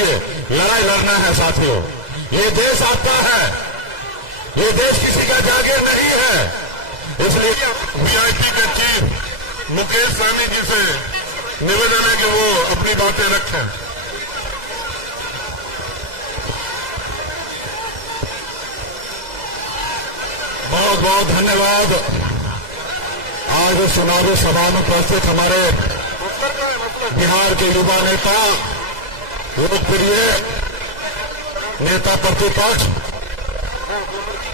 लिए लड़ाई लड़ना है साथियों। ये देश आपका है, ये देश किसी का जागीर नहीं है। इसलिए वीआईपी के चीफ मुकेश सहनी जी से निवेदन है कि वो अपनी बातें रखें। बहुत बहुत धन्यवाद। आज चुनावी सभा में उपस्थित हमारे बिहार के युवा नेता, लोकप्रिय नेता प्रतिपक्ष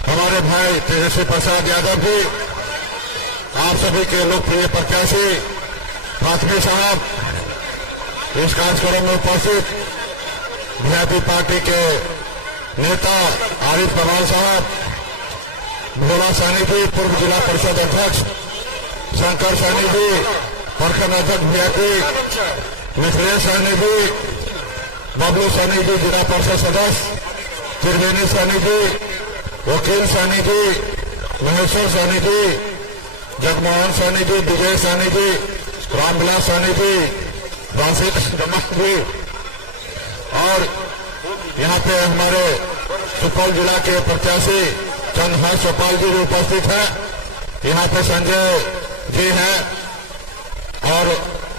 हमारे भाई तेजस्वी प्रसाद यादव जी, आप सभी के लोकप्रिय प्रत्याशी फातमी साहब, इस कार्यक्रम में उपस्थित वीआईपी पार्टी के नेता आरिफ कमाल साहब, भोला सैनी जी पूर्व जिला परिषद अध्यक्ष, शंकर सैनी जी प्रखंड अध्यक्ष वीआईपी, मिथिलेश सैनी जी, बबलू सैनी जी जिला परिषद सदस्य, त्रिवेणी सैनी जी, वकील सैनी जी, महेश्वर सैनी जी, जगमोहन सैनी जी, विजय सैनी जी, रामविलास सैनी जी, राशिद जी, और यहाँ पे हमारे सुपौल जिला के प्रत्याशी चंद्रहास चौपाल जी भी उपस्थित है। यहाँ पे संजय जी हैं और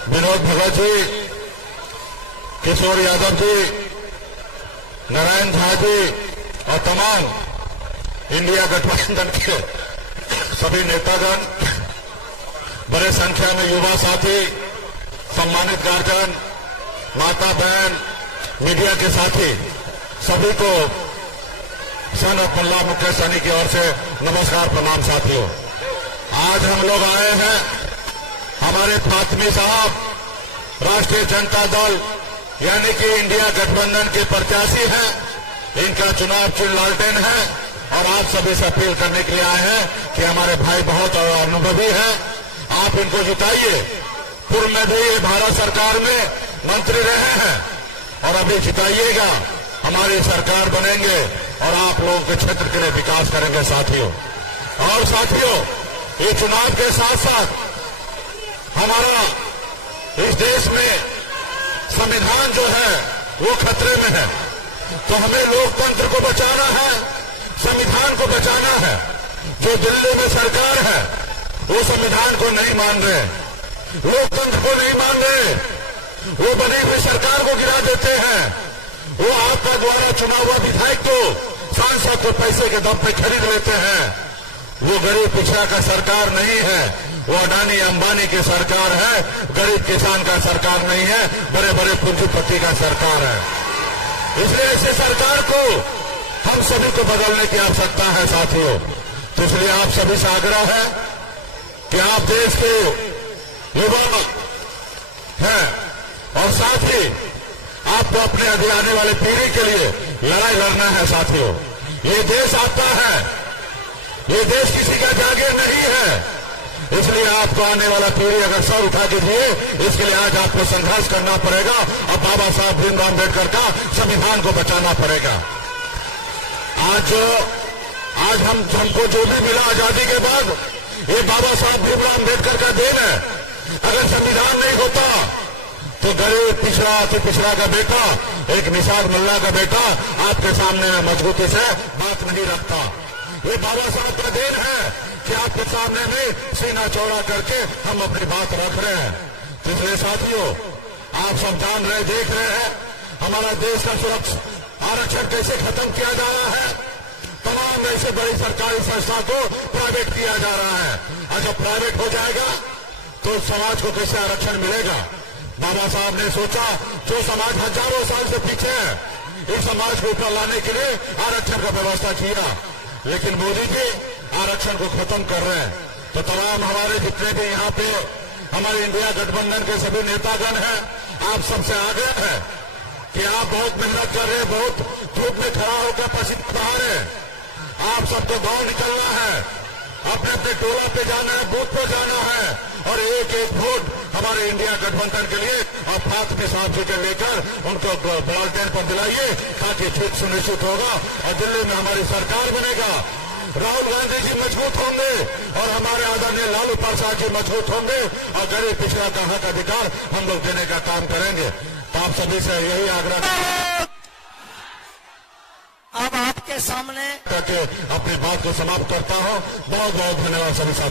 विनोद भगत जी, किशोर यादव जी, नारायण झा जी और तमाम इंडिया गठबंधन के सभी नेतागण, बड़े संख्या में युवा साथी, सम्मानित गार्जियन, माता बहन, मीडिया के साथी, सभी को सन अब्दुल्ला मुकेश सहनी की ओर से नमस्कार प्रणाम। साथियों, आज हम लोग आए हैं, हमारे फातमी साहब राष्ट्रीय जनता दल यानी कि इंडिया गठबंधन के प्रत्याशी हैं, इनका चुनाव चिन्ह लालटेन है और आप सभी से अपील करने के लिए आए हैं कि हमारे भाई बहुत अनुभवी हैं, आप इनको जिताइए। पूर्व में भी ये भारत सरकार में मंत्री रहे हैं और अभी जिताइएगा, हमारी सरकार बनेंगे और आप लोगों के क्षेत्र के लिए विकास करेंगे साथियों। और साथियों, ये चुनाव के साथ साथ हमारा इस देश में संविधान जो है वो खतरे में है, तो हमें लोकतंत्र को बचाना है, संविधान को बचाना है। जो दिल्ली में सरकार है वो संविधान को नहीं मान रहे, लोकतंत्र को नहीं मान रहे, वो बनी हुई सरकार को गिरा देते हैं। वो आपका द्वारा चुना हुआ विधायक को, सांसद को पैसे के दम पे खरीद लेते हैं। वो गरीब पिछड़ा का सरकार नहीं है, वो अडानी अंबानी की सरकार है, गरीब किसान का सरकार नहीं है, बड़े बड़े पूंजीपति का सरकार है। इसलिए ऐसे सरकार को हम सभी को बदलने की आवश्यकता है साथियों। तो इसलिए आप सभी से आग्रह है कि आप देश के युवा हैं और साथ ही आपको अपने आने वाले पीढ़ी के लिए लड़ाई लड़ना है साथियों। ये देश आपका है, ये देश किसी का जागीर नहीं है। इसलिए आपको आने वाला पीढ़ी अगर सर उठा के दिए, इसके लिए आज आपको संघर्ष करना पड़ेगा और बाबा साहब भीमराव अम्बेडकर का संविधान को बचाना पड़ेगा। आज हमको जो भी मिला आजादी के बाद, ये बाबा साहब भीमराव अम्बेडकर का देन है। अगर संविधान नहीं होता तो गरीब पिछड़ा अति पिछड़ा का बेटा, एक निषाद मुल्ला का बेटा आपके सामने मजबूती से बात नहीं रखता। ये बाबा साहब का देन है कि आपके सामने में सीना चौड़ा करके हम अपनी बात रख रहे हैं। तो इसलिए साथियों, आप सब जान रहे, देख रहे हैं हमारा देश का सुरक्षा आरक्षण कैसे खत्म किया जा रहा है। तमाम ऐसे बड़ी सरकारी संस्था को प्राइवेट किया जा रहा है। अगर प्राइवेट हो जाएगा तो समाज को कैसे आरक्षण मिलेगा। बाबा साहब ने सोचा, जो समाज हजारों साल से पीछे है, इस समाज को ऊपर लाने के लिए आरक्षण का व्यवस्था किया, लेकिन मोदी जी आरक्षण को खत्म कर रहे हैं। तो तमाम हमारे जितने भी यहाँ पे हमारे इंडिया गठबंधन के सभी नेतागण हैं, आप सबसे आग्रह है कि आप बहुत मेहनत कर रहे हैं, बहुत धूप में खड़ा होकर पसीना बहा रहे हैं। आप सबको गांव निकलना है, अपने अपने टोला पे जाना है, बूथ पे जाना है और एक एक वोट हमारे इंडिया गठबंधन के लिए और फातमी साहब जी के लेकर उनको बॉलटेन पर दिलाइए, ताकि ठीक सुनिश्चित होगा और दिल्ली में हमारी सरकार बनेगा। राहुल गांधी जी मजबूत होंगे और हमारे आदरणीय लालू प्रसाद जी मजबूत होंगे और गरीब पिछड़ा का हक अधिकार हम लोग देने का काम करेंगे। तो आप सभी से यही आग्रह सामने करके अपनी बात को समाप्त करता हूं। बहुत बहुत धन्यवाद सभी साथियों।